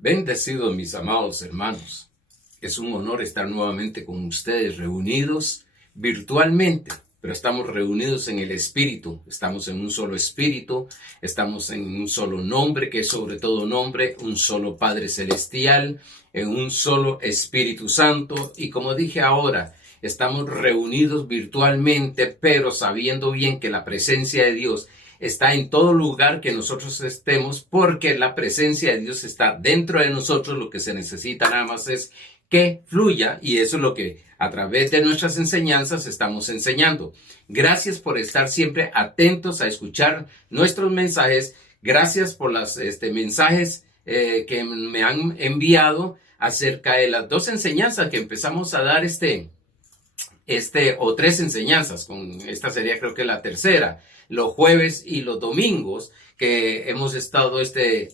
Bendecidos mis amados hermanos, es un honor estar nuevamente con ustedes reunidos virtualmente, pero estamos reunidos en el Espíritu, estamos en un solo Espíritu, estamos en un solo nombre que es sobre todo nombre, un solo Padre Celestial, en un solo Espíritu Santo y como dije ahora, estamos reunidos virtualmente, pero sabiendo bien que la presencia de Dios está en todo lugar que nosotros estemos, porque la presencia de Dios está dentro de nosotros. Lo que se necesita nada más es que fluya, y eso es lo que a través de nuestras enseñanzas estamos enseñando. Gracias por estar siempre atentos a escuchar nuestros mensajes. Gracias por los mensajes que me han enviado acerca de las dos enseñanzas que empezamos a dar o tres enseñanzas. Con esta sería creo que la tercera, los jueves y los domingos, que hemos estado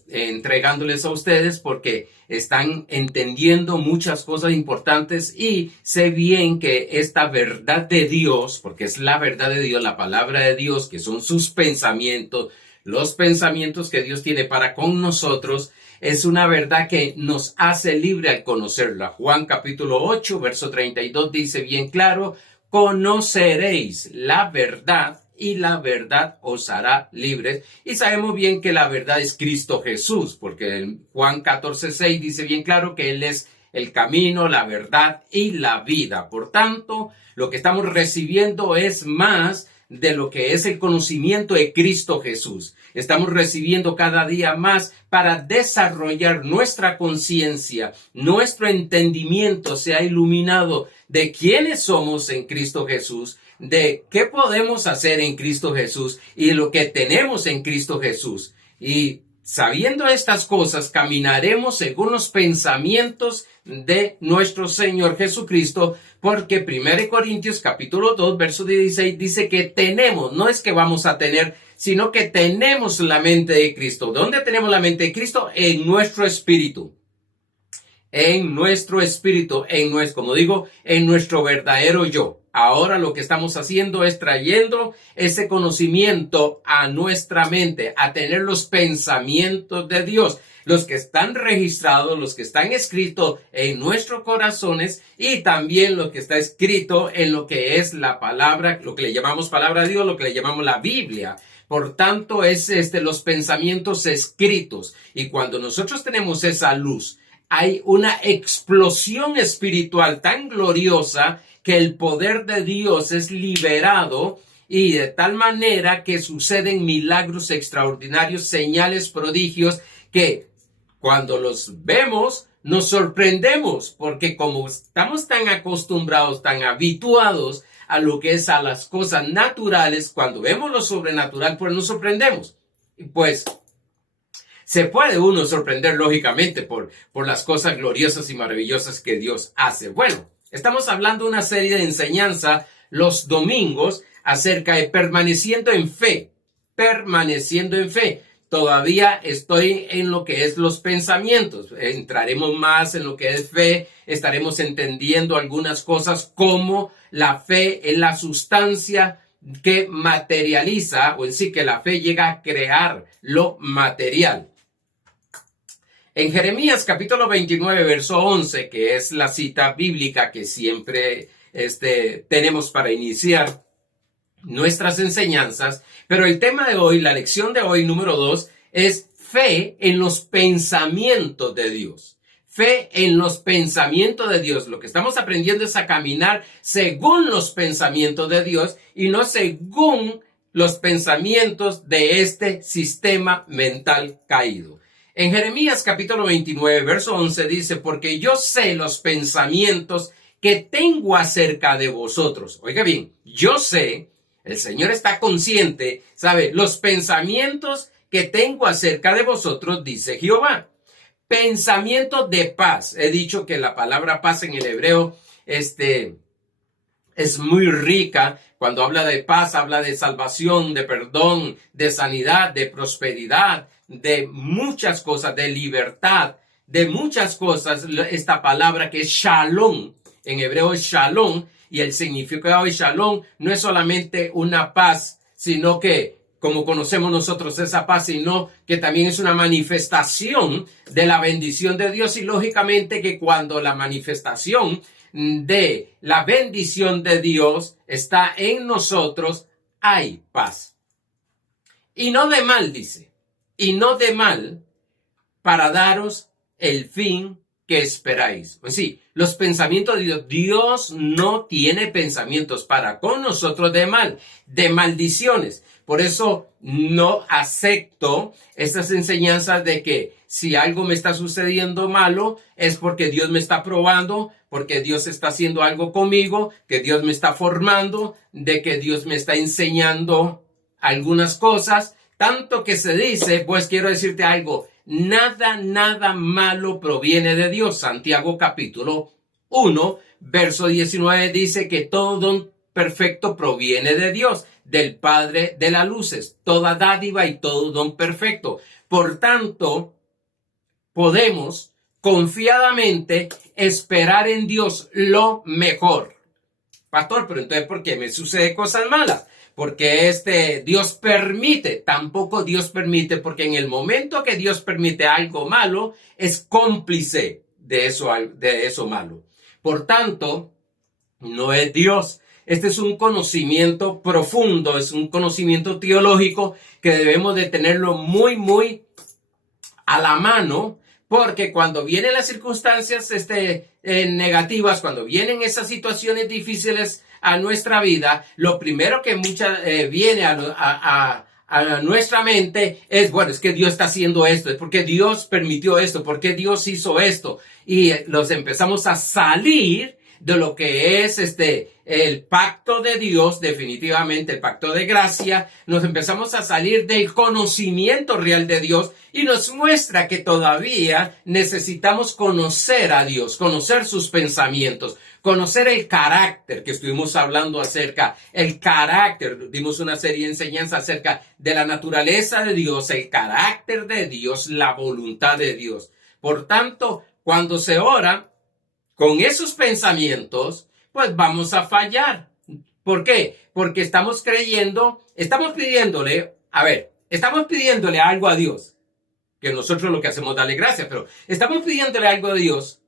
entregándoles a ustedes porque están entendiendo muchas cosas importantes, y sé bien que esta verdad de Dios, porque es la verdad de Dios, la palabra de Dios, que son sus pensamientos, los pensamientos que Dios tiene para con nosotros, es una verdad que nos hace libre al conocerla. Juan capítulo 8, verso 32 dice bien claro: conoceréis la verdad y la verdad os hará libres. Y sabemos bien que la verdad es Cristo Jesús, porque en Juan 14:6 dice bien claro que Él es el camino, la verdad y la vida. Por tanto, lo que estamos recibiendo es más de lo que es el conocimiento de Cristo Jesús. Estamos recibiendo cada día más para desarrollar nuestra conciencia, nuestro entendimiento sea iluminado de quiénes somos en Cristo Jesús, de qué podemos hacer en Cristo Jesús y lo que tenemos en Cristo Jesús. Y sabiendo estas cosas, caminaremos según los pensamientos de nuestro Señor Jesucristo, porque 1 Corintios capítulo 2, verso 16 dice que tenemos, no es que vamos a tener, sino que tenemos la mente de Cristo. ¿Dónde tenemos la mente de Cristo? En nuestro espíritu. En nuestro espíritu, como digo, en nuestro verdadero yo. Ahora lo que estamos haciendo es trayendo ese conocimiento a nuestra mente, a tener los pensamientos de Dios, los que están registrados, los que están escritos en nuestros corazones, y también lo que está escrito en lo que es la palabra, lo que le llamamos palabra de Dios, lo que le llamamos la Biblia. Por tanto, es los pensamientos escritos. Y cuando nosotros tenemos esa luz, hay una explosión espiritual tan gloriosa que el poder de Dios es liberado, y de tal manera que suceden milagros extraordinarios, señales, prodigios, que cuando los vemos nos sorprendemos, porque como estamos tan acostumbrados, tan habituados a lo que es a las cosas naturales, cuando vemos lo sobrenatural, pues nos sorprendemos. Y pues se puede uno sorprender lógicamente por las cosas gloriosas y maravillosas que Dios hace. Bueno, estamos hablando de una serie de enseñanza los domingos acerca de permaneciendo en fe. Permaneciendo en fe. Todavía estoy en lo que es los pensamientos. Entraremos más en lo que es fe. Estaremos entendiendo algunas cosas como la fe es la sustancia que materializa, o en sí que la fe llega a crear lo material. En Jeremías capítulo 29, verso 11, que es la cita bíblica que siempre tenemos para iniciar nuestras enseñanzas, pero el tema de hoy, la lección de hoy, número 2, es fe en los pensamientos de Dios. Fe en los pensamientos de Dios. Lo que estamos aprendiendo es a caminar según los pensamientos de Dios y no según los pensamientos de este sistema mental caído. En Jeremías capítulo 29, verso 11 dice: porque yo sé los pensamientos que tengo acerca de vosotros. Oiga bien, yo sé, el Señor está consciente, sabe, los pensamientos que tengo acerca de vosotros, dice Jehová. Pensamientos de paz. He dicho que la palabra paz en el hebreo, es muy rica. Cuando habla de paz, habla de salvación, de perdón, de sanidad, de prosperidad, de muchas cosas, de libertad, de muchas cosas. Esta palabra que es shalom, en hebreo es shalom, y el significado de shalom no es solamente una paz, sino que como conocemos nosotros esa paz, sino que también es una manifestación de la bendición de Dios y lógicamente que cuando la manifestación de la bendición de Dios está en nosotros, hay paz. Y no de mal, dice, y no de mal para daros el fin que esperáis. Pues sí, los pensamientos de Dios. Dios no tiene pensamientos para con nosotros de mal, de maldiciones. Por eso no acepto estas enseñanzas de que si algo me está sucediendo malo es porque Dios me está probando, porque Dios está haciendo algo conmigo, que Dios me está formando, de que Dios me está enseñando algunas cosas. Tanto que se dice, pues quiero decirte algo, nada malo proviene de Dios. Santiago capítulo 1, verso 19 dice que todo don perfecto proviene de Dios, del Padre de las luces, toda dádiva y todo don perfecto. Por tanto, podemos confiadamente esperar en Dios lo mejor. Pastor, pero entonces, ¿por qué me suceden cosas malas? Porque Dios permite, tampoco Dios permite, porque en el momento que Dios permite algo malo, es cómplice de eso malo. Por tanto, no es Dios. Este es un conocimiento profundo, es un conocimiento teológico que debemos de tenerlo muy a la mano, porque cuando vienen las circunstancias negativas, cuando vienen esas situaciones difíciles a nuestra vida, lo primero que viene a nuestra mente es, bueno, es que Dios está haciendo esto, es porque Dios permitió esto, porque Dios hizo esto, y los empezamos a salir de lo que es el pacto de Dios, definitivamente el pacto de gracia. Nos empezamos a salir del conocimiento real de Dios y nos muestra que todavía necesitamos conocer a Dios, conocer sus pensamientos, conocer el carácter que estuvimos hablando acerca, el carácter, dimos una serie de enseñanzas acerca de la naturaleza de Dios, el carácter de Dios, la voluntad de Dios. Por tanto, cuando se ora con esos pensamientos, pues vamos a fallar. ¿Por qué? Porque estamos pidiéndole algo a Dios, que nosotros lo que hacemos es darle gracias, pero estamos pidiéndole algo a Dios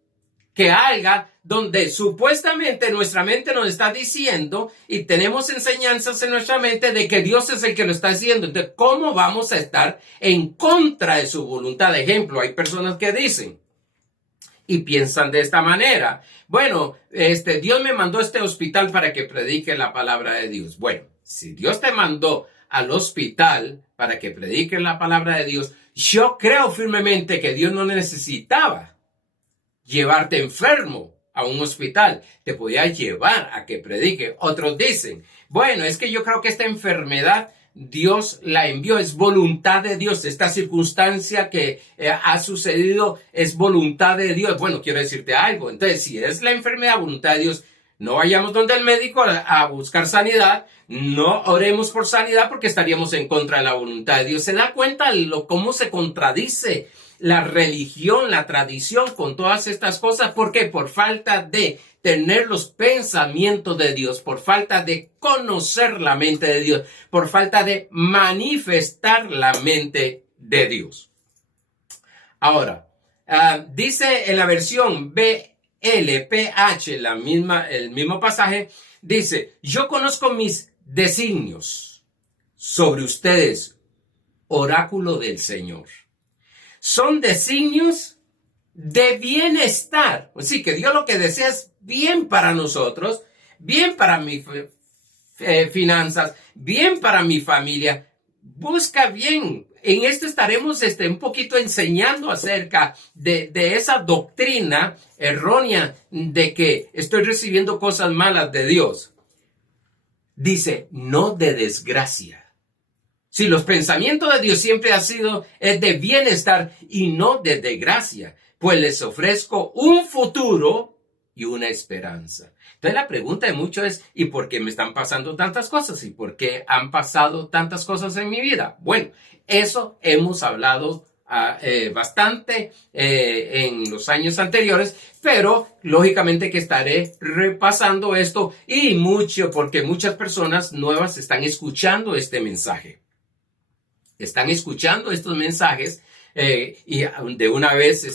que haga donde supuestamente nuestra mente nos está diciendo y tenemos enseñanzas en nuestra mente de que Dios es el que lo está haciendo. Entonces, ¿cómo vamos a estar en contra de su voluntad? De ejemplo, hay personas que dicen y piensan de esta manera: bueno, Dios me mandó a este hospital para que predique la palabra de Dios. Bueno, si Dios te mandó al hospital para que predique la palabra de Dios, yo creo firmemente que Dios no necesitaba llevarte enfermo a un hospital, te podía llevar a que predique. Otros dicen, bueno, es que yo creo que esta enfermedad Dios la envió, es voluntad de Dios. Esta circunstancia que ha sucedido es voluntad de Dios. Bueno, quiero decirte algo. Entonces, si es la enfermedad, voluntad de Dios, no vayamos donde el médico a buscar sanidad. No oremos por sanidad porque estaríamos en contra de la voluntad de Dios. ¿Se da cuenta cómo se contradice la religión, la tradición con todas estas cosas? ¿Por qué? Por falta de tener los pensamientos de Dios, por falta de conocer la mente de Dios, por falta de manifestar la mente de Dios. Ahora, dice en la versión BLPH, el mismo pasaje, dice: yo conozco mis designios sobre ustedes, oráculo del Señor. Son designios de bienestar. Así que Dios lo que desea es bien para nosotros, bien para mis finanzas, bien para mi familia. Busca bien. En esto estaremos un poquito enseñando acerca de esa doctrina errónea de que estoy recibiendo cosas malas de Dios. Dice, no de desgracia. Si los pensamientos de Dios siempre han sido de bienestar y no de desgracia, pues les ofrezco un futuro y una esperanza. Entonces la pregunta de muchos es, ¿y por qué me están pasando tantas cosas? ¿Y por qué han pasado tantas cosas en mi vida? Bueno, eso hemos hablado bastante en los años anteriores, pero lógicamente que estaré repasando esto y mucho, porque muchas personas nuevas están escuchando este mensaje. están escuchando estos mensajes. Y de una vez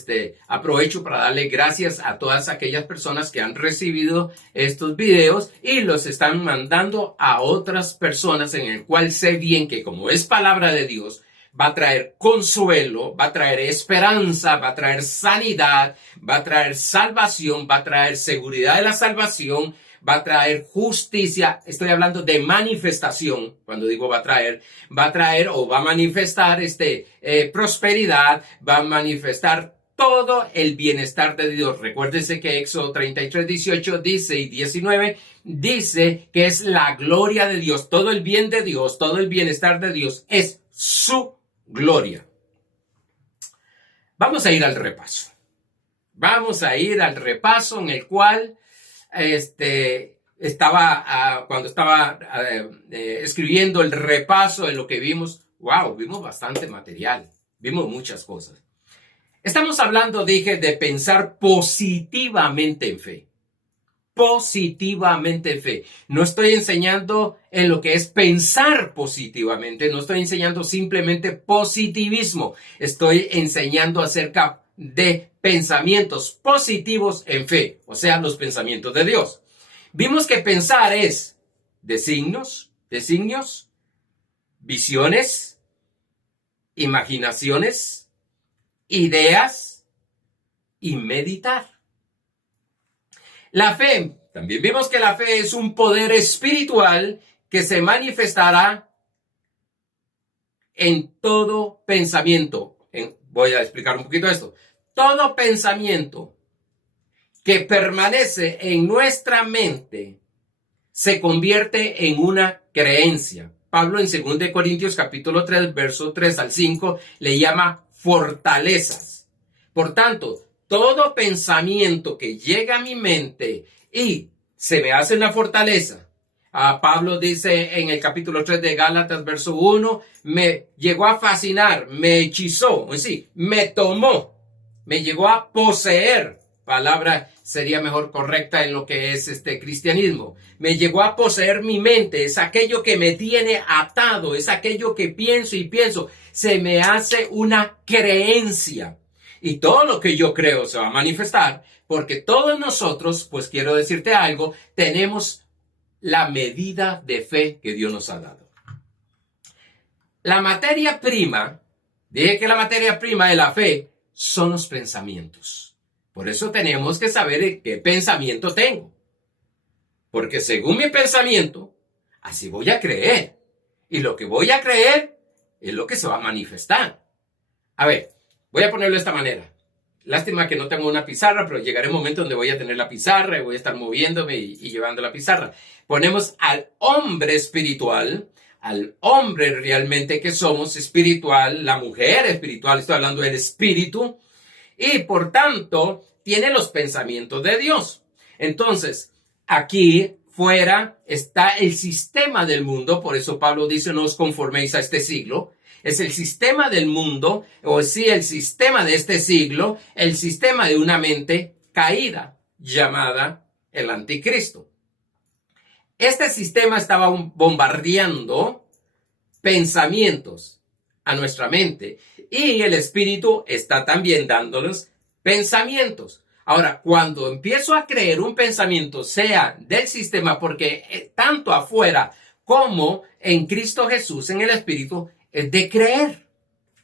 aprovecho para darle gracias a todas aquellas personas que han recibido estos videos y los están mandando a otras personas, en el cual sé bien que, como es palabra de Dios, va a traer consuelo, va a traer esperanza, va a traer sanidad, va a traer salvación, va a traer seguridad de la salvación, va a traer justicia. Estoy hablando de manifestación. Cuando digo va a traer o va a manifestar prosperidad, va a manifestar todo el bienestar de Dios. Recuérdese que Éxodo 33, 18 dice y 19 dice que es la gloria de Dios, todo el bien de Dios, todo el bienestar de Dios es su gloria. Vamos a ir al repaso. Vamos a ir al repaso en el cual cuando estaba escribiendo el repaso de lo que vimos, vimos bastante material, vimos muchas cosas. Estamos hablando, dije, de pensar positivamente en fe. Positivamente en fe. No estoy enseñando en lo que es pensar positivamente, no estoy enseñando simplemente positivismo, estoy enseñando acerca de pensamientos positivos en fe, o sea, los pensamientos de Dios. Vimos que pensar es designios, visiones, imaginaciones, ideas y meditar. La fe, también vimos que la fe es un poder espiritual que se manifestará en todo pensamiento. Voy a explicar un poquito esto. Todo pensamiento que permanece en nuestra mente se convierte en una creencia. Pablo en 2 Corintios capítulo 3, verso 3 al 5, le llama fortalezas. Por tanto, todo pensamiento que llega a mi mente y se me hace una fortaleza. Pablo dice en el capítulo 3 de Gálatas, verso 1, me llegó a fascinar, me hechizó, sí, me tomó, me llegó a poseer. Palabra sería mejor correcta en lo que es cristianismo. Me llegó a poseer mi mente, es aquello que me tiene atado, es aquello que pienso y pienso. Se me hace una creencia. Y todo lo que yo creo se va a manifestar, porque todos nosotros, pues quiero decirte algo, tenemos la medida de fe que Dios nos ha dado. La materia prima, dije que la materia prima de la fe son los pensamientos. Por eso tenemos que saber qué pensamiento tengo. Porque según mi pensamiento, así voy a creer. Y lo que voy a creer es lo que se va a manifestar. A ver, voy a ponerlo de esta manera. Lástima que no tengo una pizarra, pero llegará un momento donde voy a tener la pizarra y voy a estar moviéndome y llevando la pizarra. Ponemos al hombre espiritual, al hombre realmente que somos espiritual, la mujer espiritual, estoy hablando del espíritu, y por tanto tiene los pensamientos de Dios. Entonces, aquí fuera está el sistema del mundo, por eso Pablo dice, no os conforméis a este siglo. Es el sistema del mundo, o sí, el sistema de este siglo, el sistema de una mente caída, llamada el anticristo. Este sistema estaba bombardeando pensamientos a nuestra mente, y el espíritu está también dándonos pensamientos. Ahora, cuando empiezo a creer un pensamiento, sea del sistema, porque tanto afuera como en Cristo Jesús, en el espíritu, es de creer,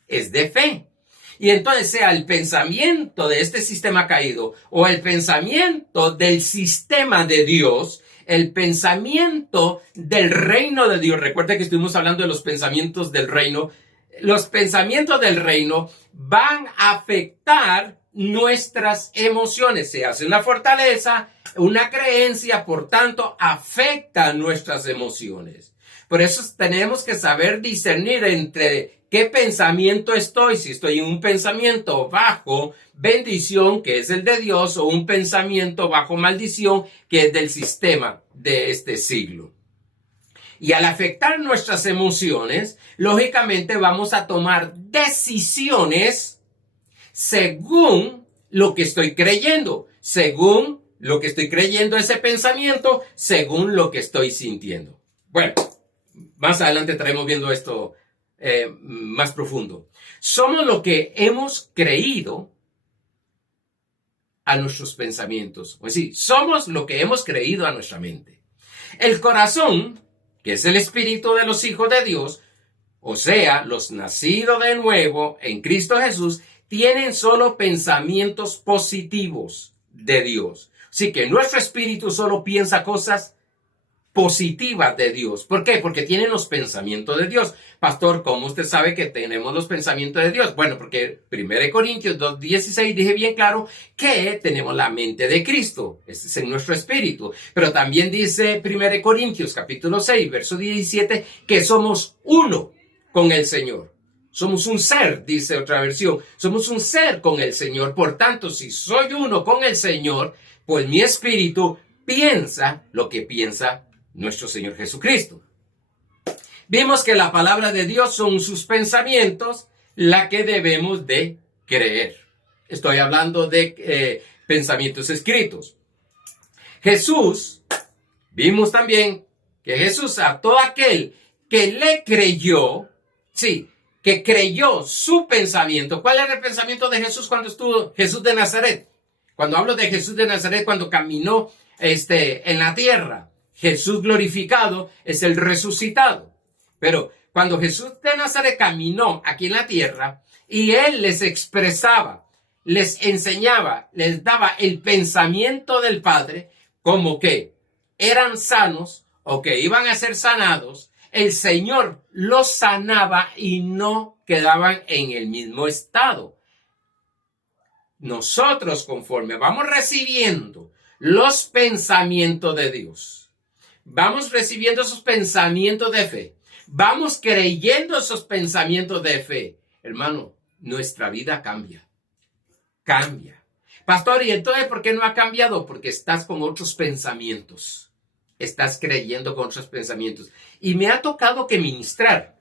es de fe. Y entonces sea el pensamiento de este sistema caído o el pensamiento del sistema de Dios, el pensamiento del reino de Dios. Recuerda que estuvimos hablando de los pensamientos del reino. Los pensamientos del reino van a afectar nuestras emociones. Se hace una fortaleza, una creencia, por tanto, afecta nuestras emociones. Por eso tenemos que saber discernir entre qué pensamiento estoy, si estoy en un pensamiento bajo bendición, que es el de Dios, o un pensamiento bajo maldición, que es del sistema de este siglo. Y al afectar nuestras emociones, lógicamente vamos a tomar decisiones según lo que estoy creyendo, según lo que estoy creyendo ese pensamiento, según lo que estoy sintiendo. Bueno, más adelante estaremos viendo esto más profundo. Somos lo que hemos creído a nuestros pensamientos. Pues sí, somos lo que hemos creído a nuestra mente. El corazón, que es el espíritu de los hijos de Dios, o sea, los nacidos de nuevo en Cristo Jesús, tienen solo pensamientos positivos de Dios. Así que nuestro espíritu solo piensa cosas positivas de Dios. ¿Por qué? Porque tienen los pensamientos de Dios. Pastor, ¿cómo usted sabe que tenemos los pensamientos de Dios? Bueno, porque 1 Corintios 2:16 dije bien claro que tenemos la mente de Cristo. Este es en nuestro espíritu. Pero también dice 1 Corintios capítulo 6, verso 17, que somos uno con el Señor. Somos un ser, dice otra versión. Somos un ser con el Señor. Por tanto, si soy uno con el Señor, pues mi espíritu piensa lo que piensa nuestro Señor Jesucristo. Vimos que la palabra de Dios son sus pensamientos, la que debemos de creer. Estoy hablando de pensamientos escritos. Jesús, vimos también que Jesús a todo aquel que le creyó, sí, que creyó su pensamiento. ¿Cuál era el pensamiento de Jesús cuando estuvo Jesús de Nazaret? Cuando hablo de Jesús de Nazaret, cuando caminó en la tierra, Jesús glorificado es el resucitado. Pero cuando Jesús de Nazaret caminó aquí en la tierra y él les expresaba, les enseñaba, les daba el pensamiento del Padre, como que eran sanos o que iban a ser sanados, el Señor los sanaba y no quedaban en el mismo estado. Nosotros, conforme vamos recibiendo los pensamientos de Dios, vamos recibiendo esos pensamientos de fe, vamos creyendo esos pensamientos de fe, hermano, nuestra vida cambia. Cambia. Pastor, ¿y entonces por qué no ha cambiado? Porque estás con otros pensamientos. Estás creyendo con otros pensamientos. Y me ha tocado que ministrar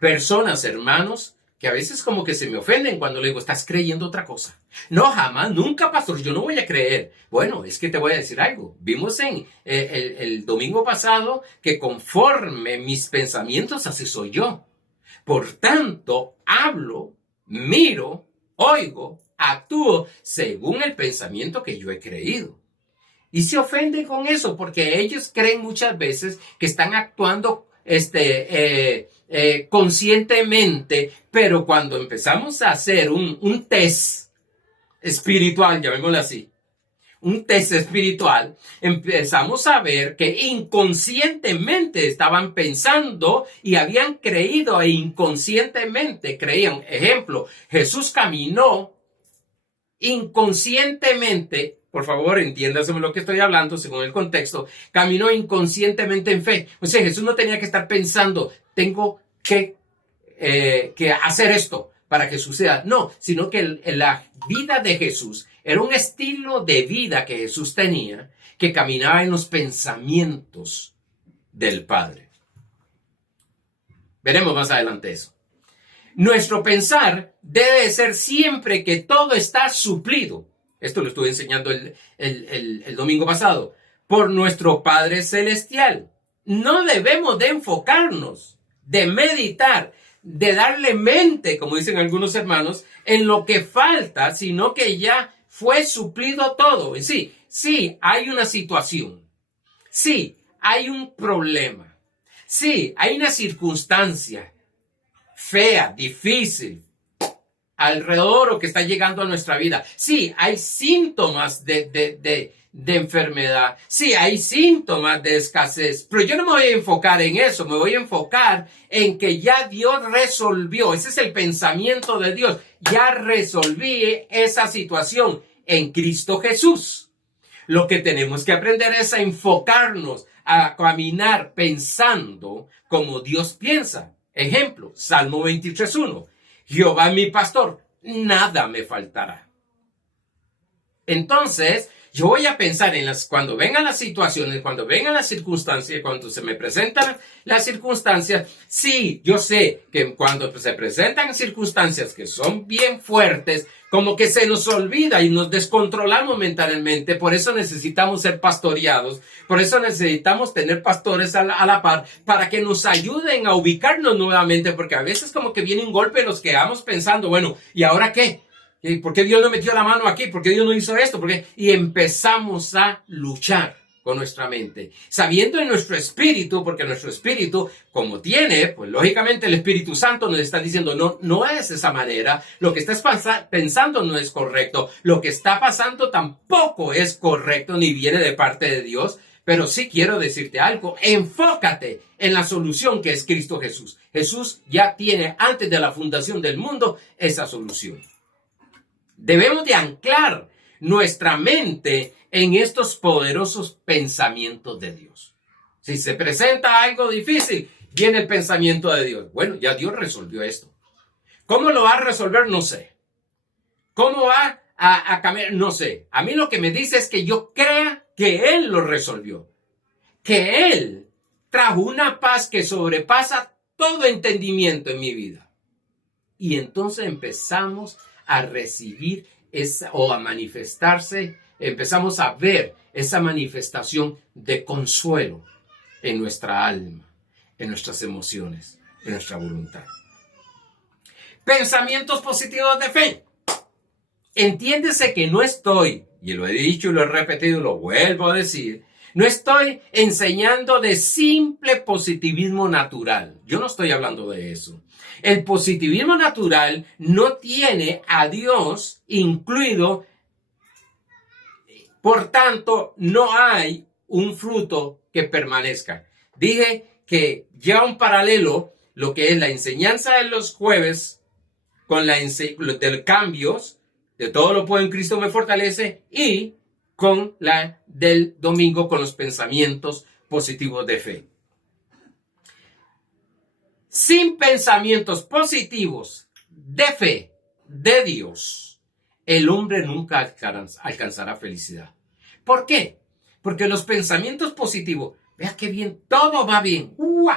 personas, hermanos, que a veces como que se me ofenden cuando le digo, estás creyendo otra cosa. No, jamás, nunca, pastor, yo no voy a creer. Bueno, es que te voy a decir algo. Vimos en el domingo pasado que conforme mis pensamientos, así soy yo. Por tanto, hablo, miro, oigo, actúo según el pensamiento que yo he creído. Y se ofenden con eso porque ellos creen muchas veces que están actuando conscientemente, pero cuando empezamos a hacer un test espiritual, llamémoslo así, un test espiritual, empezamos a ver que inconscientemente estaban pensando y habían creído e inconscientemente creían. Ejemplo, Jesús caminó inconscientemente, por favor, entiéndaseme lo que estoy hablando según el contexto, caminó inconscientemente en fe. O sea, Jesús no tenía que estar pensando, tengo que hacer esto para que suceda. No, sino que la vida de Jesús era un estilo de vida que Jesús tenía, que caminaba en los pensamientos del Padre. Veremos más adelante eso. Nuestro pensar debe ser siempre que todo está suplido. Esto lo estuve enseñando el domingo pasado. Por nuestro Padre Celestial. No debemos de enfocarnos, de meditar, de darle mente, como dicen algunos hermanos, en lo que falta, sino que ya fue suplido todo. Sí, hay una situación. Sí, hay un problema. Sí, hay una circunstancia fea, difícil, alrededor o que está llegando a nuestra vida. Sí, hay síntomas de enfermedad. Sí, hay síntomas de escasez. Pero yo no me voy a enfocar en eso. Me voy a enfocar en que ya Dios resolvió. Ese es el pensamiento de Dios. Ya resolví esa situación en Cristo Jesús. Lo que tenemos que aprender es a enfocarnos, a caminar pensando como Dios piensa. Ejemplo, Salmo 23:1. Jehová es mi pastor, nada me faltará. Entonces, yo voy a pensar cuando vengan las situaciones, cuando vengan las circunstancias, cuando se me presentan las circunstancias. Sí, yo sé que cuando se presentan circunstancias que son bien fuertes, como que se nos olvida y nos descontrolamos mentalmente. Por eso necesitamos ser pastoreados. Por eso necesitamos tener pastores a la par para que nos ayuden a ubicarnos nuevamente. Porque a veces como que viene un golpe y nos quedamos pensando, bueno, ¿y ahora qué? ¿Por qué Dios no metió la mano aquí? ¿Por qué Dios no hizo esto? Y empezamos a luchar con nuestra mente, sabiendo en nuestro espíritu, porque nuestro espíritu, como tiene, pues lógicamente el Espíritu Santo nos está diciendo, no, no es esa manera, lo que estás pensando no es correcto, lo que está pasando tampoco es correcto, ni viene de parte de Dios. Pero sí quiero decirte algo, enfócate en la solución que es Cristo Jesús. Jesús ya tiene, antes de la fundación del mundo, esa solución. Debemos de anclar nuestra mente en estos poderosos pensamientos de Dios. Si se presenta algo difícil, viene el pensamiento de Dios. Bueno, ya Dios resolvió esto. ¿Cómo lo va a resolver? No sé. ¿Cómo va a cambiar? No sé. A mí lo que me dice es que yo crea que Él lo resolvió. Que Él trajo una paz que sobrepasa todo entendimiento en mi vida. Y entonces empezamos a recibir o a manifestarse, empezamos a ver esa manifestación de consuelo en nuestra alma, en nuestras emociones, en nuestra voluntad. Pensamientos positivos de fe. Entiéndese que no estoy, y lo he dicho y lo he repetido y lo vuelvo a decir, no estoy enseñando de simple positivismo natural. Yo no estoy hablando de eso. El positivismo natural no tiene a Dios incluido, por tanto, no hay un fruto que permanezca. Dije que lleva un paralelo lo que es la enseñanza de los jueves con la de cambios, de todo lo puedo en Cristo me fortalece, y con la del domingo con los pensamientos positivos de fe. Sin pensamientos positivos de fe de Dios, el hombre nunca alcanzará felicidad. ¿Por qué? Porque los pensamientos positivos, vea qué bien, todo va bien. ¡Wow!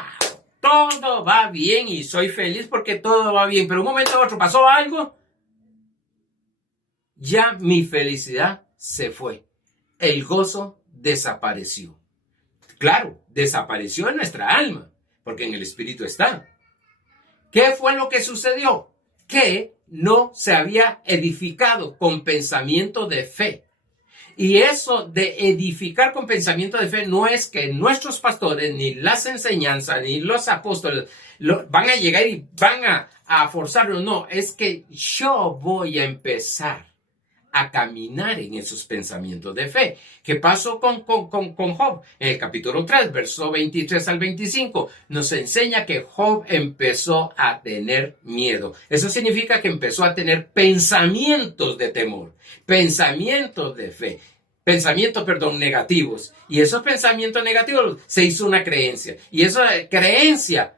Todo va bien y soy feliz porque todo va bien. Pero un momento a otro pasó algo, ya mi felicidad se fue. El gozo desapareció. Claro, desapareció en nuestra alma, porque en el espíritu está. ¿Qué fue lo que sucedió? Que no se había edificado con pensamiento de fe. Y eso de edificar con pensamiento de fe no es que nuestros pastores, ni las enseñanzas, ni los apóstoles van a llegar y van a forzarlo. No, es que yo voy a empezar a caminar en esos pensamientos de fe. ¿Qué pasó con Job? En el capítulo 3, verso 23 al 25, nos enseña que Job empezó a tener miedo. Eso significa que empezó a tener pensamientos de temor, pensamientos de fe, negativos. Y esos pensamientos negativos se hizo una creencia. Y esa creencia,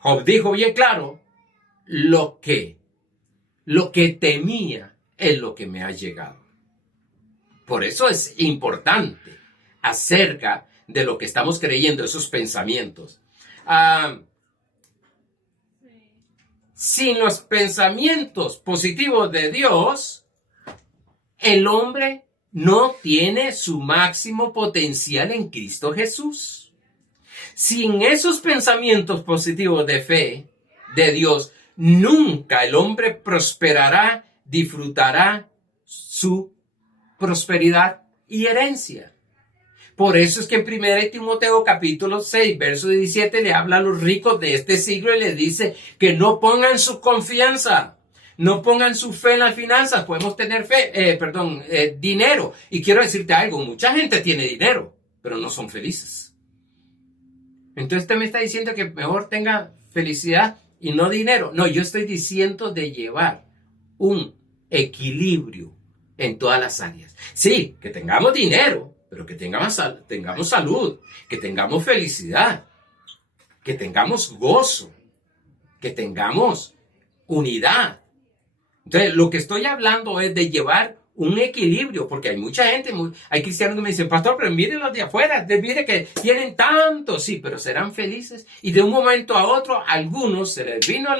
Job dijo bien claro, lo que temía es lo que me ha llegado. Por eso es importante acerca de lo que estamos creyendo, esos pensamientos. Sin los pensamientos positivos de Dios, el hombre no tiene su máximo potencial en Cristo Jesús. Sin esos pensamientos positivos de fe de Dios, nunca el hombre prosperará, disfrutará su prosperidad y herencia. Por eso es que en 1 Timoteo capítulo 6, verso 17 le habla a los ricos de este siglo y les dice que no pongan su confianza, no pongan su fe en las finanzas. Podemos tener dinero. Y quiero decirte algo, mucha gente tiene dinero, pero no son felices. Entonces usted me está diciendo que mejor tenga felicidad y no dinero. No, yo estoy diciendo de llevar un equilibrio en todas las áreas. Sí, que tengamos dinero, pero que tengamos salud, que tengamos felicidad, que tengamos gozo, que tengamos unidad. Entonces, lo que estoy hablando es de llevar un equilibrio, porque hay mucha gente, hay cristianos que me dicen, pastor, pero miren los de afuera, mire que tienen tanto, sí, pero serán felices. Y de un momento a otro, a algunos se les vino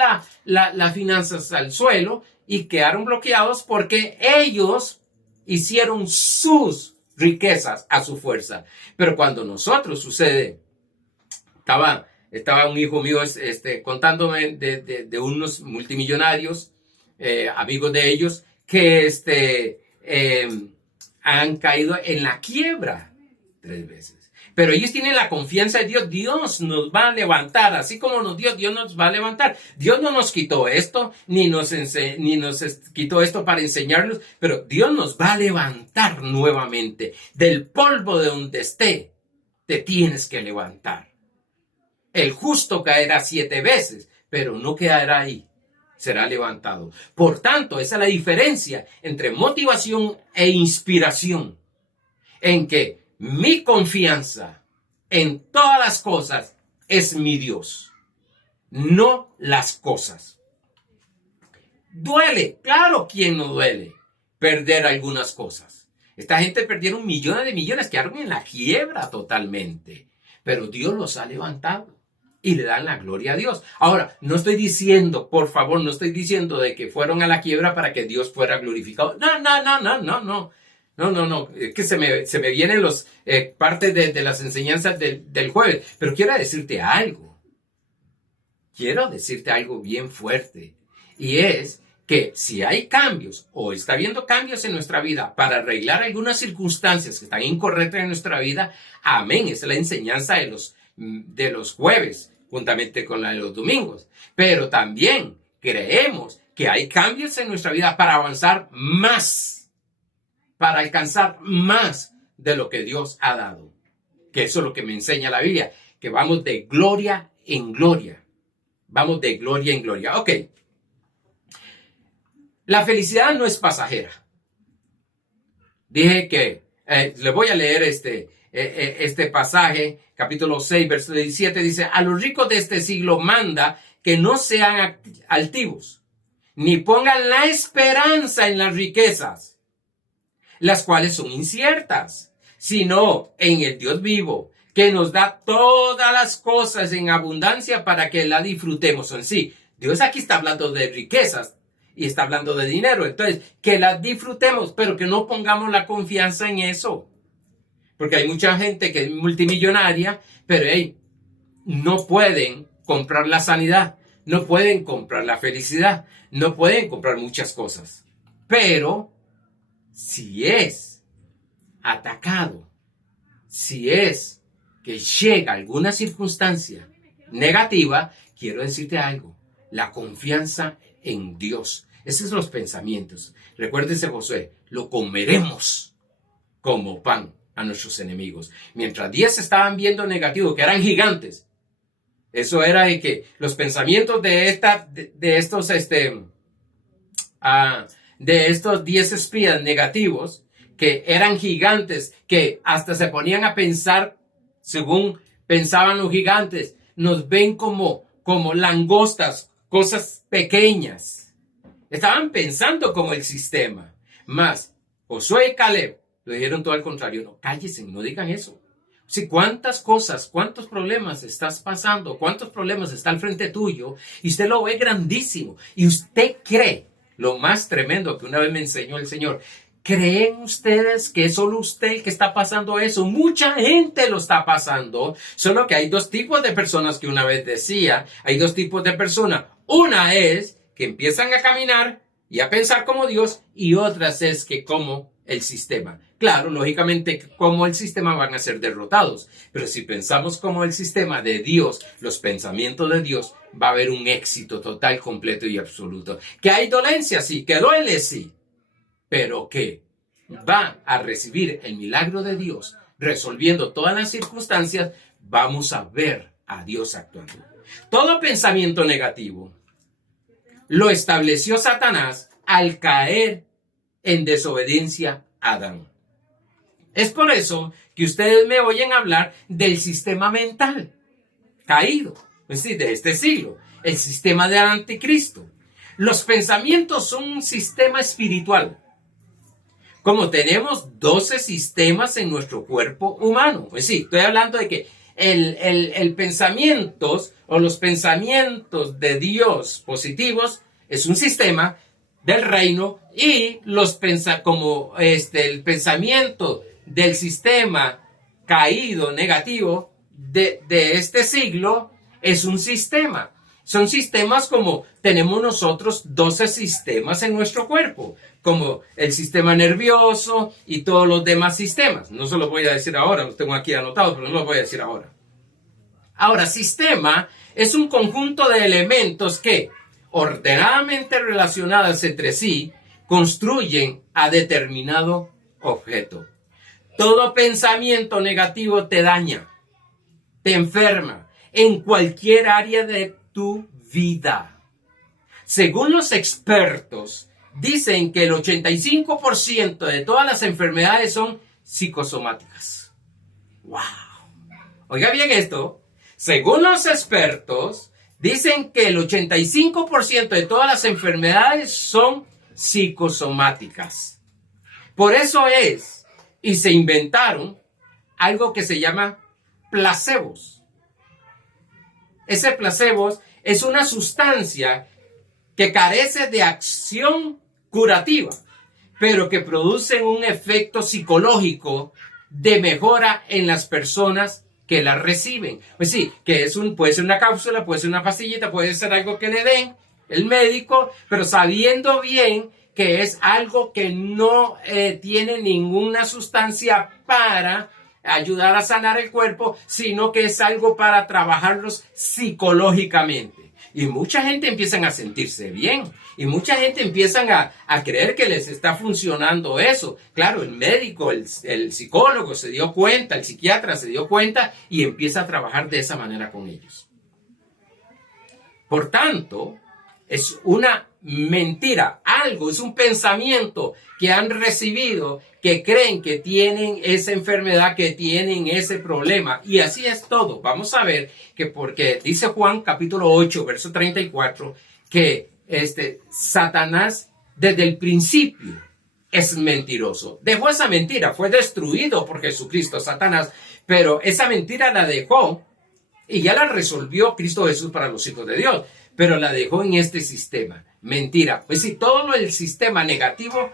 las finanzas al suelo y quedaron bloqueados porque ellos hicieron sus riquezas a su fuerza. Pero cuando nosotros sucede, estaba un hijo mío contándome de unos multimillonarios, amigos de ellos, que han caído en la quiebra 3 veces. Pero ellos tienen la confianza de Dios. Dios nos va a levantar. Así como nos dio, Dios nos va a levantar. Dios no nos quitó esto, ni nos quitó esto para enseñarnos, pero Dios nos va a levantar nuevamente. Del polvo de donde esté, te tienes que levantar. El justo caerá 7 veces, pero no quedará ahí. Será levantado. Por tanto, esa es la diferencia entre motivación e inspiración. En que mi confianza en todas las cosas es mi Dios, no las cosas. Duele, claro, ¿quién no duele perder algunas cosas? Esta gente perdieron millones de millones, quedaron en la quiebra totalmente, pero Dios los ha levantado y le dan la gloria a Dios. Ahora, no estoy diciendo, por favor, no estoy diciendo de que fueron a la quiebra para que Dios fuera glorificado. No. Es que se me vienen los partes de las enseñanzas del jueves. Pero quiero decirte algo. Quiero decirte algo bien fuerte. Y es que si hay cambios o está habiendo cambios en nuestra vida para arreglar algunas circunstancias que están incorrectas en nuestra vida, amén. Esa es la enseñanza de los jueves, juntamente con la de los domingos. Pero también creemos que hay cambios en nuestra vida para avanzar más, para alcanzar más de lo que Dios ha dado. Que eso es lo que me enseña la Biblia, que vamos de gloria en gloria. Vamos de gloria en gloria. Ok. La felicidad no es pasajera. Dije que le voy a leer este pasaje, capítulo 6, verso 17, dice, a los ricos de este siglo manda que no sean altivos, ni pongan la esperanza en las riquezas, las cuales son inciertas, sino en el Dios vivo, que nos da todas las cosas en abundancia para que la disfrutemos en sí. Dios aquí está hablando de riquezas y está hablando de dinero. Entonces, que las disfrutemos, pero que no pongamos la confianza en eso. Porque hay mucha gente que es multimillonaria, pero no pueden comprar la sanidad, no pueden comprar la felicidad, no pueden comprar muchas cosas. Pero si es atacado, si es que llega alguna circunstancia negativa, quiero decirte algo, la confianza en Dios. Esos son los pensamientos. Recuérdense, Josué, lo comeremos como pan a nuestros enemigos. Mientras 10 estaban viendo negativo, que eran gigantes, eso era de que los pensamientos de estos 10 espías negativos, que eran gigantes, que hasta se ponían a pensar, según pensaban los gigantes, nos ven como langostas, cosas pequeñas. Estaban pensando como el sistema. Más, Josué y Caleb lo dijeron todo al contrario. No, cállense, no digan eso. Si cuántas cosas, cuántos problemas estás pasando, cuántos problemas está al frente tuyo, y usted lo ve grandísimo, y usted cree, lo más tremendo que una vez me enseñó el Señor, ¿creen ustedes que es solo usted el que está pasando eso? Mucha gente lo está pasando, solo que hay 2 tipos de personas que una vez decía, hay 2 tipos de personas. Una es que empiezan a caminar y a pensar como Dios, y otras es que como el sistema. Claro, lógicamente, como el sistema van a ser derrotados, pero si pensamos como el sistema de Dios, los pensamientos de Dios, va a haber un éxito total, completo y absoluto. Que hay dolencia, sí, que duele, sí, pero que va a recibir el milagro de Dios, resolviendo todas las circunstancias, vamos a ver a Dios actuando. Todo pensamiento negativo lo estableció Satanás al caer en desobediencia a Adán. Es por eso que ustedes me oyen hablar del sistema mental caído, es decir, de este siglo, el sistema del anticristo. Los pensamientos son un sistema espiritual. como tenemos 12 sistemas en nuestro cuerpo humano. Pues sí, estoy hablando de que el pensamientos o los pensamientos de Dios positivos es un sistema del reino, y el pensamiento del sistema caído negativo de este siglo es un sistema. Son sistemas como tenemos nosotros 12 sistemas en nuestro cuerpo, como el sistema nervioso y todos los demás sistemas. No se los voy a decir ahora, los tengo aquí anotados, pero no los voy a decir ahora. Ahora, sistema es un conjunto de elementos que, ordenadamente relacionadas entre sí, construyen a determinado objeto. Todo pensamiento negativo te daña, te enferma en cualquier área de tu vida. Según los expertos, dicen que el 85% de todas las enfermedades son psicosomáticas. ¡Wow! Oiga bien esto. Según los expertos, dicen que el 85% de todas las enfermedades son psicosomáticas. Por eso es, y se inventaron algo que se llama placebos. Ese placebo es una sustancia que carece de acción curativa, pero que produce un efecto psicológico de mejora en las personas que la reciben. Pues sí, que puede ser una cápsula, puede ser una pastillita, puede ser algo que le den el médico, pero sabiendo bien que es algo que no tiene ninguna sustancia para ayudar a sanar el cuerpo, sino que es algo para trabajarlos psicológicamente. Y mucha gente empiezan a sentirse bien. Y mucha gente empiezan a creer que les está funcionando eso. Claro, el médico, el psicólogo se dio cuenta, el psiquiatra se dio cuenta y empieza a trabajar de esa manera con ellos. Por tanto, es una mentira, es un pensamiento que han recibido, que creen que tienen esa enfermedad, que tienen ese problema. Y así es todo. Vamos a ver que porque dice Juan capítulo 8, verso 34, que Satanás desde el principio es mentiroso. Dejó esa mentira, fue destruido por Jesucristo, Satanás, pero esa mentira la dejó y ya la resolvió Cristo Jesús para los hijos de Dios, pero la dejó en este sistema. Mentira. Pues sí, todo el sistema negativo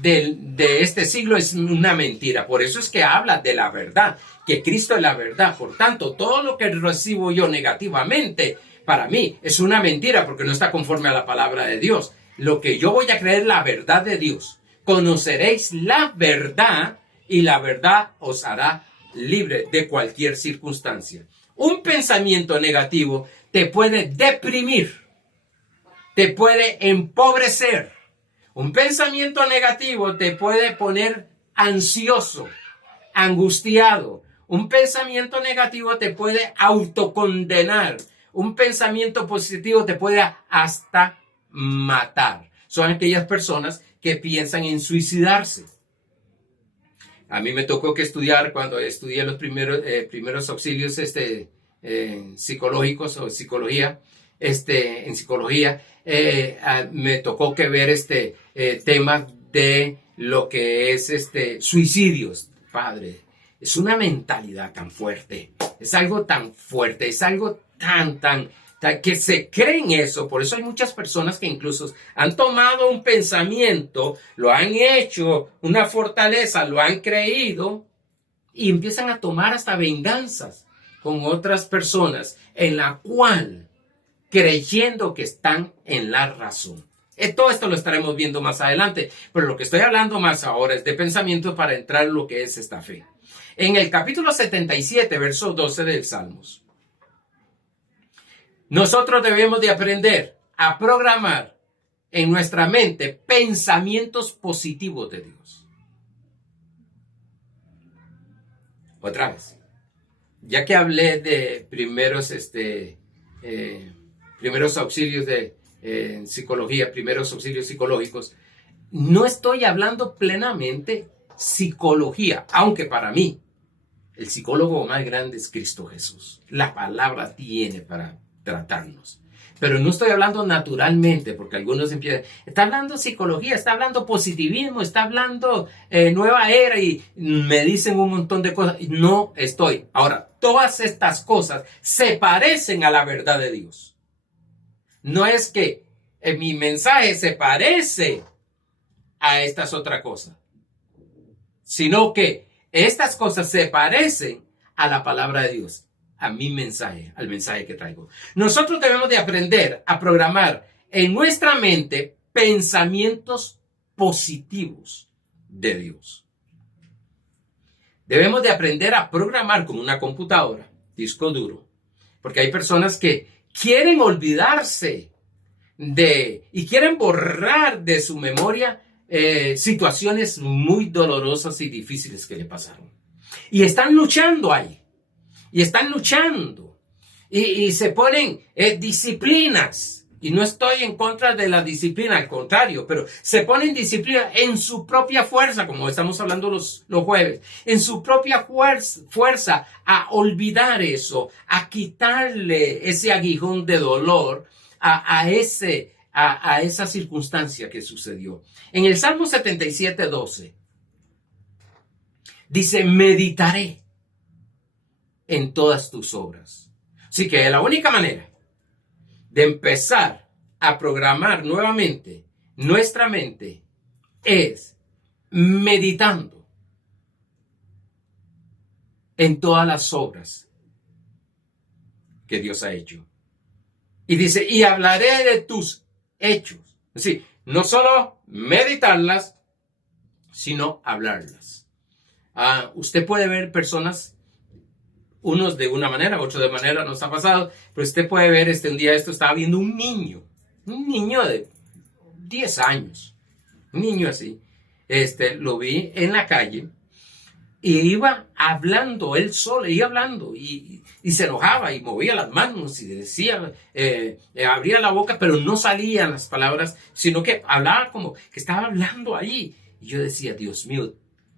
de este siglo es una mentira. Por eso es que habla de la verdad, que Cristo es la verdad. Por tanto, todo lo que recibo yo negativamente, para mí, es una mentira porque no está conforme a la palabra de Dios. Lo que yo voy a creer es la verdad de Dios. Conoceréis la verdad y la verdad os hará libre de cualquier circunstancia. Un pensamiento negativo te puede deprimir, te puede empobrecer. Un pensamiento negativo te puede poner ansioso, angustiado. Un pensamiento negativo te puede autocondenar. Un pensamiento positivo te puede hasta matar. Son aquellas personas que piensan en suicidarse. A mí me tocó que estudiar, cuando estudié los primeros auxilios psicológicos o psicología, en psicología, me tocó que ver temas de lo que es suicidios. Padre, es una mentalidad tan fuerte, es algo tan fuerte, es algo tan que se creen eso. Por eso hay muchas personas que incluso han tomado un pensamiento, lo han hecho una fortaleza, lo han creído y empiezan a tomar hasta venganzas con otras personas en la cual creyendo que están en la razón. Todo esto lo estaremos viendo más adelante, pero lo que estoy hablando más ahora es de pensamiento para entrar en lo que es esta fe. En el capítulo 77, verso 12 del Salmos, nosotros debemos de aprender a programar en nuestra mente pensamientos positivos de Dios. Otra vez, ya que hablé de primeros auxilios de psicología, primeros auxilios psicológicos, no estoy hablando plenamente psicología, aunque para mí el psicólogo más grande es Cristo Jesús. La palabra tiene para tratarnos. Pero no estoy hablando naturalmente, porque algunos empiezan, está hablando psicología, está hablando positivismo, está hablando nueva era y me dicen un montón de cosas. No estoy. Ahora, todas estas cosas se parecen a la verdad de Dios. No es que mi mensaje se parece a estas otras cosas, sino que estas cosas se parecen a la palabra de Dios, a mi mensaje, al mensaje que traigo. Nosotros debemos de aprender a programar en nuestra mente pensamientos positivos de Dios. Debemos de aprender a programar con una computadora, disco duro, porque hay personas que quieren olvidarse y quieren borrar de su memoria situaciones muy dolorosas y difíciles que le pasaron. Y están luchando ahí. Y están luchando. Y se ponen disciplinas. Y no estoy en contra de la disciplina, al contrario, pero se ponen disciplina en su propia fuerza, como estamos hablando los jueves, en su propia fuerza a olvidar eso, a quitarle ese aguijón de dolor a esa circunstancia que sucedió. En el Salmo 77:12 dice, meditaré en todas tus obras. Así que la única manera de empezar a programar nuevamente nuestra mente es meditando en todas las obras que Dios ha hecho. Y dice, y hablaré de tus hechos. Es decir, no solo meditarlas, sino hablarlas. Usted puede ver personas, unos de una manera, otros de manera, nos ha pasado, pero usted puede ver, un día estaba viendo un niño de 10 años, un niño así, lo vi en la calle, y iba hablando, él solo, iba hablando, y se enojaba, y movía las manos, y decía, abría la boca, pero no salían las palabras, sino que hablaba como que estaba hablando ahí. Y yo decía, Dios mío,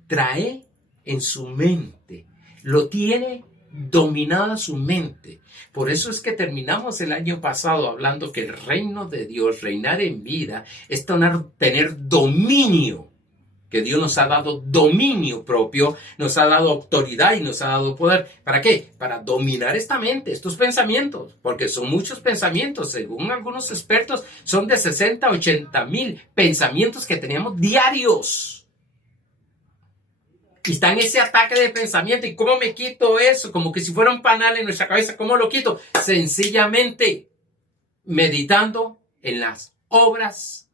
trae en su mente, lo tiene dominada su mente. Por eso es que terminamos el año pasado hablando que el reino de Dios, reinar en vida, es tener dominio. Que Dios nos ha dado dominio propio, nos ha dado autoridad y nos ha dado poder. ¿Para qué? Para dominar esta mente, estos pensamientos, porque son muchos pensamientos. Según algunos expertos, son de 60 a 80 mil pensamientos que tenemos diarios. Y está en ese ataque de pensamiento. ¿Y cómo me quito eso? Como que si fuera un panal en nuestra cabeza. ¿Cómo lo quito? Sencillamente meditando en las obras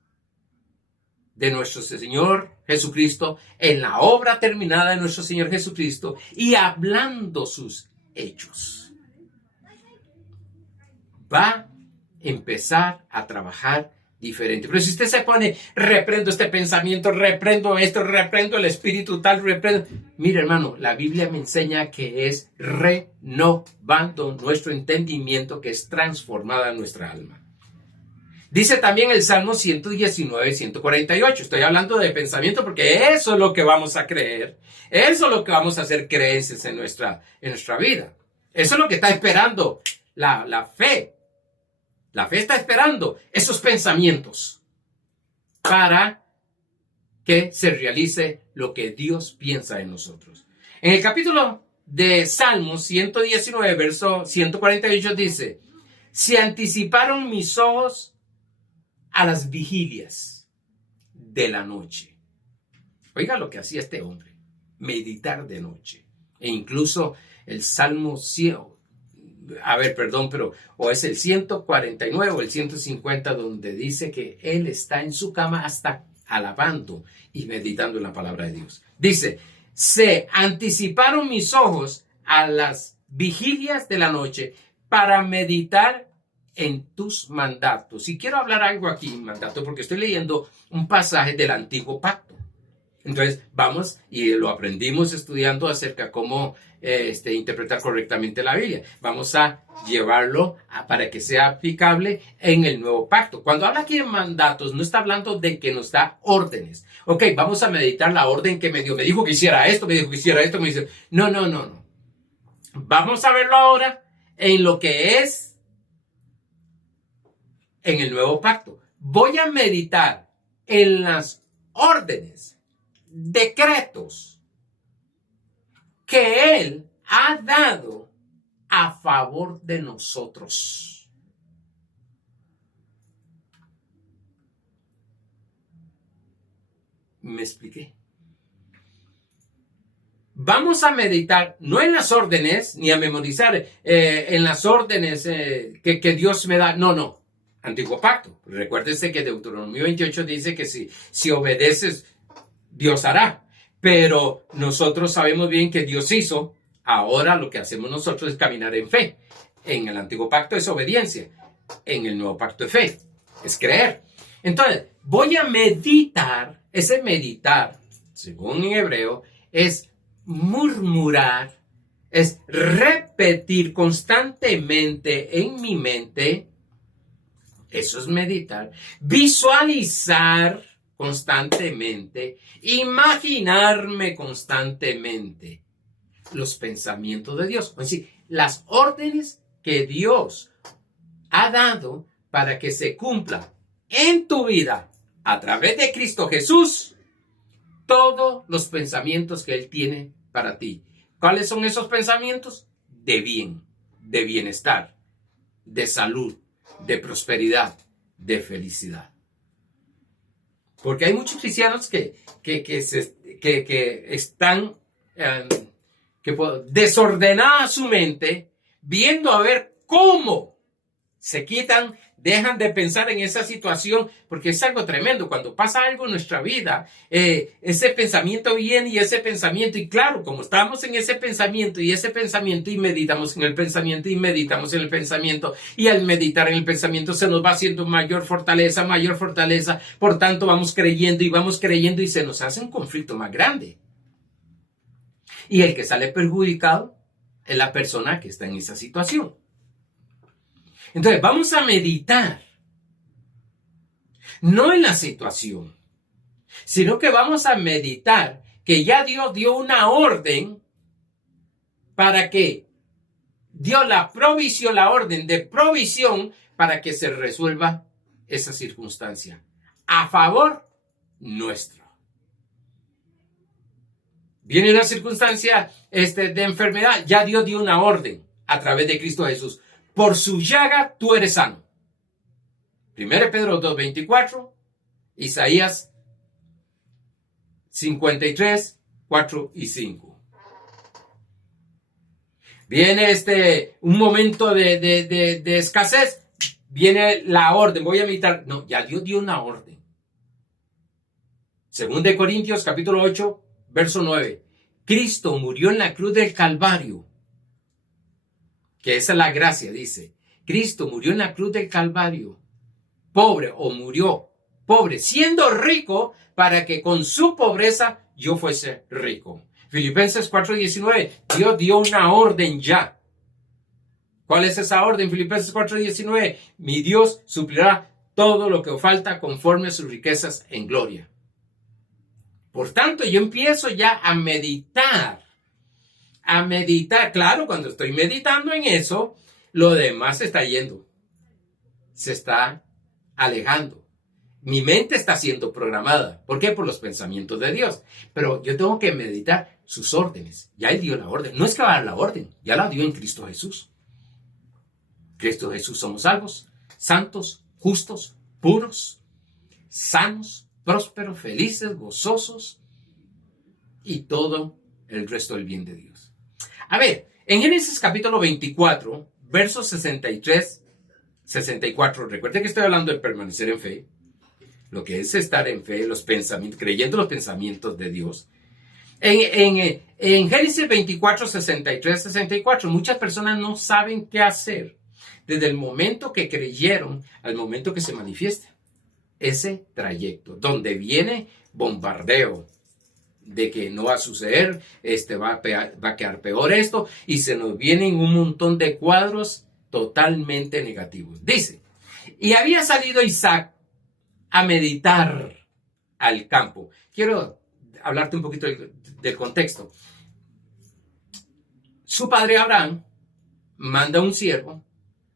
de nuestro Señor Jesucristo, en la obra terminada de nuestro Señor Jesucristo y hablando sus hechos. Va a empezar a trabajar diferente. Pero si usted se pone, reprendo este pensamiento, reprendo esto, reprendo el espíritu tal, reprendo. Mire, hermano, la Biblia me enseña que es renovando nuestro entendimiento, que es transformada nuestra alma. Dice también el Salmo 119, 148. Estoy hablando de pensamiento porque eso es lo que vamos a creer. Eso es lo que vamos a hacer creencias en nuestra vida. Eso es lo que está esperando la fe. La fe está esperando esos pensamientos para que se realice lo que Dios piensa en nosotros. En el capítulo de Salmos 119, verso 148 dice, se anticiparon mis ojos a las vigilias de la noche. Oiga lo que hacía este hombre, meditar de noche. E incluso el Salmo 100, o es el 149 o el 150 donde dice que él está en su cama hasta alabando y meditando en la palabra de Dios. Dice, se anticiparon mis ojos a las vigilias de la noche para meditar en tus mandatos. Y quiero hablar algo aquí, mandato, porque estoy leyendo un pasaje del Antiguo Pacto. Entonces, vamos, y lo aprendimos estudiando acerca de cómo interpretar correctamente la Biblia. Vamos a llevarlo para que sea aplicable en el Nuevo Pacto. Cuando habla aquí de mandatos, no está hablando de que nos da órdenes. Ok, vamos a meditar la orden que me dio. Me dijo que hiciera esto, me dijo que hiciera esto, me dice, no. Vamos a verlo ahora en lo que es en el nuevo pacto. Voy a meditar en las órdenes, decretos que Él ha dado a favor de nosotros. ¿Me expliqué? Vamos a meditar no en las órdenes, ni a memorizar en las órdenes que Dios me da. No. Antiguo pacto. Recuérdese que Deuteronomio 28 dice que si obedeces, Dios hará. Pero nosotros sabemos bien que Dios hizo. Ahora lo que hacemos nosotros es caminar en fe. En el antiguo pacto es obediencia. En el nuevo pacto es fe. Es creer. Entonces, voy a meditar. Ese meditar, según en hebreo, es murmurar, es repetir constantemente en mi mente. Eso es meditar. Visualizar constantemente, imaginarme constantemente los pensamientos de Dios. Es decir, las órdenes que Dios ha dado para que se cumpla en tu vida a través de Cristo Jesús todos los pensamientos que Él tiene para ti. ¿Cuáles son esos pensamientos? De bien, de bienestar, de salud, de prosperidad, de felicidad. Porque hay muchos cristianos que están desordenada su mente, viendo a ver cómo se quitan, dejan de pensar en esa situación, porque es algo tremendo. Cuando pasa algo en nuestra vida, ese pensamiento viene y ese pensamiento, y claro, como estamos en ese pensamiento y meditamos en el pensamiento y meditamos en el pensamiento, y al meditar en el pensamiento se nos va haciendo mayor fortaleza, por tanto vamos creyendo y se nos hace un conflicto más grande. Y el que sale perjudicado es la persona que está en esa situación. Entonces, vamos a meditar, no en la situación, sino que vamos a meditar que ya Dios dio una orden para que dio la provisión, la orden de provisión para que se resuelva esa circunstancia a favor nuestro. Viene una circunstancia de enfermedad, ya Dios dio una orden a través de Cristo Jesús. Por su llaga tú eres sano. 1 Pedro 2:24, Isaías 53, 4 y 5. Viene un momento de escasez, viene la orden, voy a meditar. No, ya Dios dio una orden. 2 Corintios capítulo 8, verso 9. Cristo murió en la cruz del Calvario. Que esa es la gracia, dice. Cristo murió en la cruz del Calvario. Murió pobre, siendo rico, para que con su pobreza yo fuese rico. Filipenses 4:19. Dios dio una orden ya. ¿Cuál es esa orden? Filipenses 4:19. Mi Dios suplirá todo lo que os falta conforme a sus riquezas en gloria. Por tanto, yo empiezo ya a meditar. Claro, cuando estoy meditando en eso, lo demás se está yendo. Se está alejando. Mi mente está siendo programada. ¿Por qué? Por los pensamientos de Dios. Pero yo tengo que meditar sus órdenes. Ya Él dio la orden. No es que va a dar la orden. Ya la dio en Cristo Jesús. Cristo Jesús somos salvos, santos, justos, puros, sanos, prósperos, felices, gozosos y todo el resto del bien de Dios. A ver, en Génesis capítulo 24, versos 63, 64, recuerden que estoy hablando de permanecer en fe, lo que es estar en fe, los pensamientos, creyendo los pensamientos de Dios. En Génesis 24, 63, 64, muchas personas no saben qué hacer desde el momento que creyeron al momento que se manifiesta ese trayecto, donde viene bombardeo de que no va a suceder, va a quedar peor esto, y se nos vienen un montón de cuadros totalmente negativos. Dice, y había salido Isaac a meditar al campo. Quiero hablarte un poquito del contexto. Su padre Abraham manda a un siervo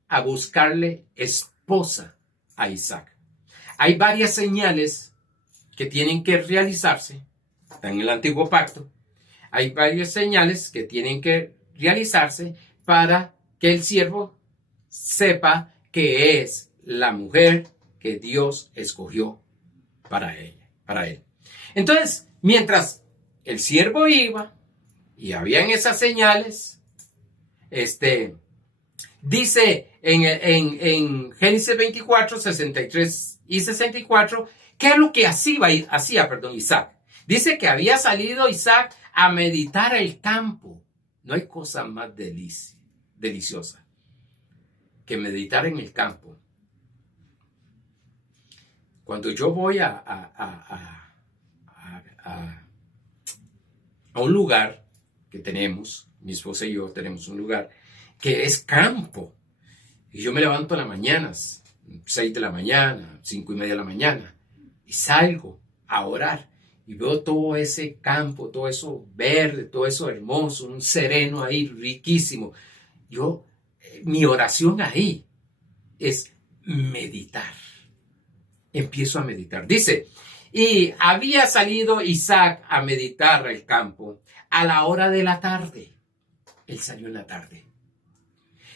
a buscarle esposa a Isaac. Hay varias señales que tienen que realizarse, están en el antiguo pacto. Hay varias señales que tienen que realizarse para que el siervo sepa que es la mujer que Dios escogió para ella, para él. Entonces, mientras el siervo iba y habían esas señales, dice en Génesis 24, 63 y 64, ¿qué es lo que hacía Isaac? Dice que había salido Isaac a meditar el campo. No hay cosa más deliciosa que meditar en el campo. Cuando yo voy a un lugar que tenemos, mi esposa y yo tenemos un lugar que es campo, y yo me levanto en las mañanas, 6 de la mañana, 5:30 de la mañana, y salgo a orar, y veo todo ese campo, todo eso verde, todo eso hermoso, un sereno ahí riquísimo. Mi oración ahí es meditar. Empiezo a meditar. Dice, y había salido Isaac a meditar el campo a la hora de la tarde. Él salió en la tarde.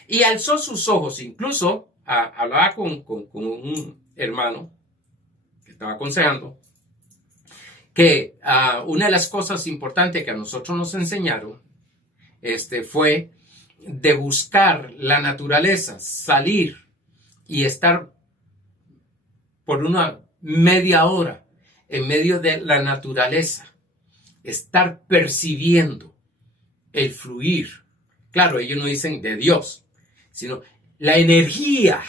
Y alzó sus ojos, incluso hablaba con un hermano que estaba aconsejando, que una de las cosas importantes que a nosotros nos enseñaron fue de buscar la naturaleza, salir y estar por una media hora en medio de la naturaleza, estar percibiendo el fluir. Claro, ellos no dicen de Dios, sino la energía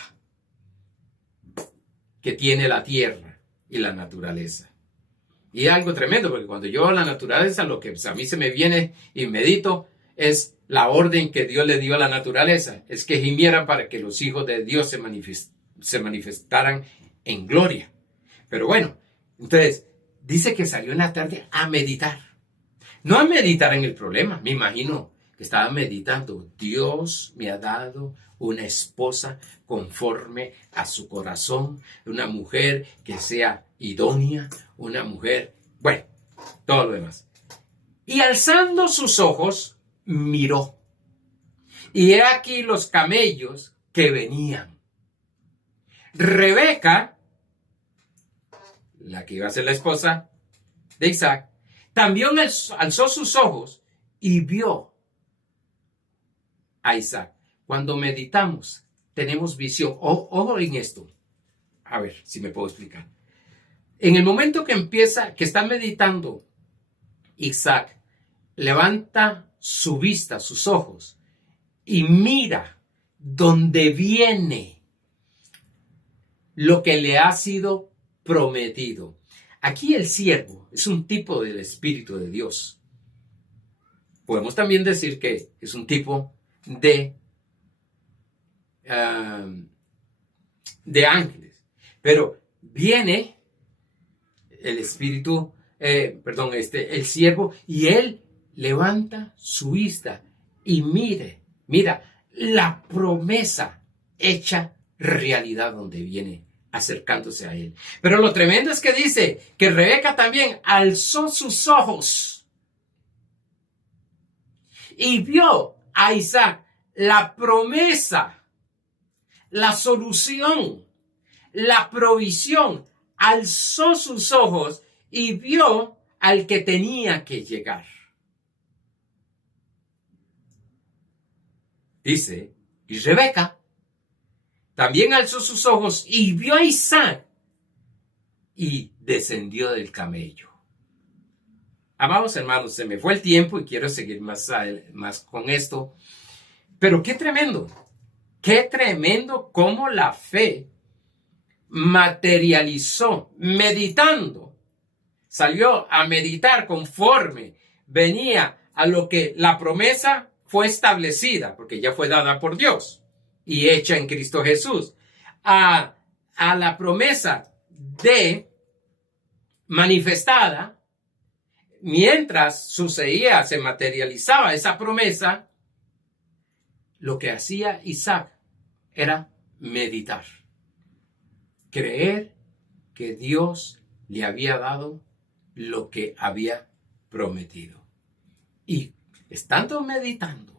que tiene la tierra y la naturaleza. Y es algo tremendo, porque cuando yo veo la naturaleza, lo que a mí se me viene y medito es la orden que Dios le dio a la naturaleza, es que gimieran para que los hijos de Dios se manifestaran en gloria. Pero bueno, entonces dice que salió en la tarde a meditar. No a meditar en el problema, me imagino que estaba meditando. Dios me ha dado una esposa conforme a su corazón, una mujer que sea idónea, una mujer, bueno, todo lo demás. Y alzando sus ojos, miró. Y he aquí los camellos que venían. Rebeca, la que iba a ser la esposa de Isaac, también alzó sus ojos y vio a Isaac. Cuando meditamos, tenemos visión. Ojo en esto. A ver si me puedo explicar. En el momento que está meditando, Isaac levanta su vista, sus ojos, y mira donde viene lo que le ha sido prometido. Aquí el siervo es un tipo del Espíritu de Dios. Podemos también decir que es un tipo de ángeles. Pero viene el Espíritu, el siervo, y él levanta su vista y mira la promesa hecha realidad donde viene acercándose a él. Pero lo tremendo es que dice que Rebeca también alzó sus ojos y vio a Isaac la promesa, la solución, la provisión. Alzó sus ojos y vio al que tenía que llegar. Dice, y Rebeca también alzó sus ojos y vio a Isaac y descendió del camello. Amados hermanos, se me fue el tiempo y quiero seguir más con esto. Pero qué tremendo cómo la fe materializó, meditando. Salió a meditar conforme venía a lo que la promesa fue establecida, porque ya fue dada por Dios y hecha en Cristo Jesús, a la promesa de manifestada. Mientras sucedía, se materializaba esa promesa, lo que hacía Isaac era meditar. creer que Dios le había dado lo que había prometido. Y estando meditando,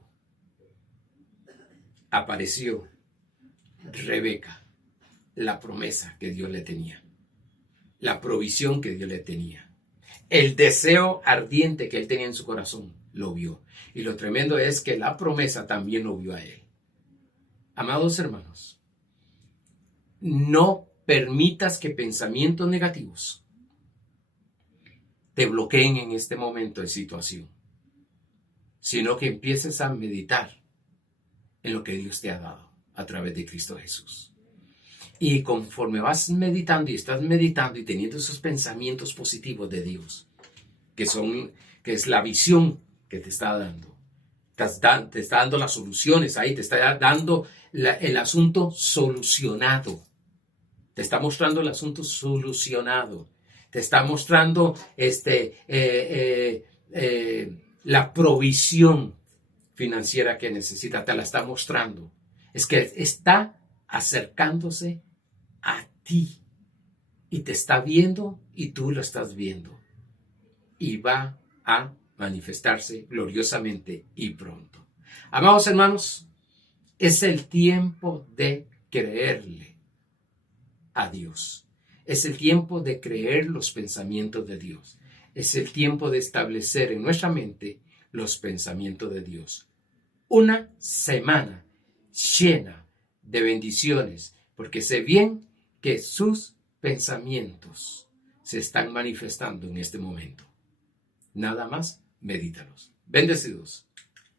apareció Rebeca, la promesa que Dios le tenía, la provisión que Dios le tenía, el deseo ardiente que él tenía en su corazón, lo vio. Y lo tremendo es que la promesa también lo vio a él. Amados hermanos, no permitas que pensamientos negativos te bloqueen en este momento de situación, sino que empieces a meditar en lo que Dios te ha dado a través de Cristo Jesús. Y conforme vas meditando y estás meditando y teniendo esos pensamientos positivos de Dios, que es la visión que te está dando, te está dando las soluciones ahí, te está dando el asunto solucionado, te está mostrando el asunto solucionado, te está mostrando la provisión financiera que necesita, te la está mostrando. Es que está acercándose a ti y te está viendo y tú lo estás viendo y va a manifestarse gloriosamente y pronto. Amados hermanos, es el tiempo de creerle a Dios. Es el tiempo de creer los pensamientos de Dios. Es el tiempo de establecer en nuestra mente los pensamientos de Dios. Una semana llena de bendiciones, porque sé bien que sus pensamientos se están manifestando en este momento. Nada más, medítalos. Bendecidos.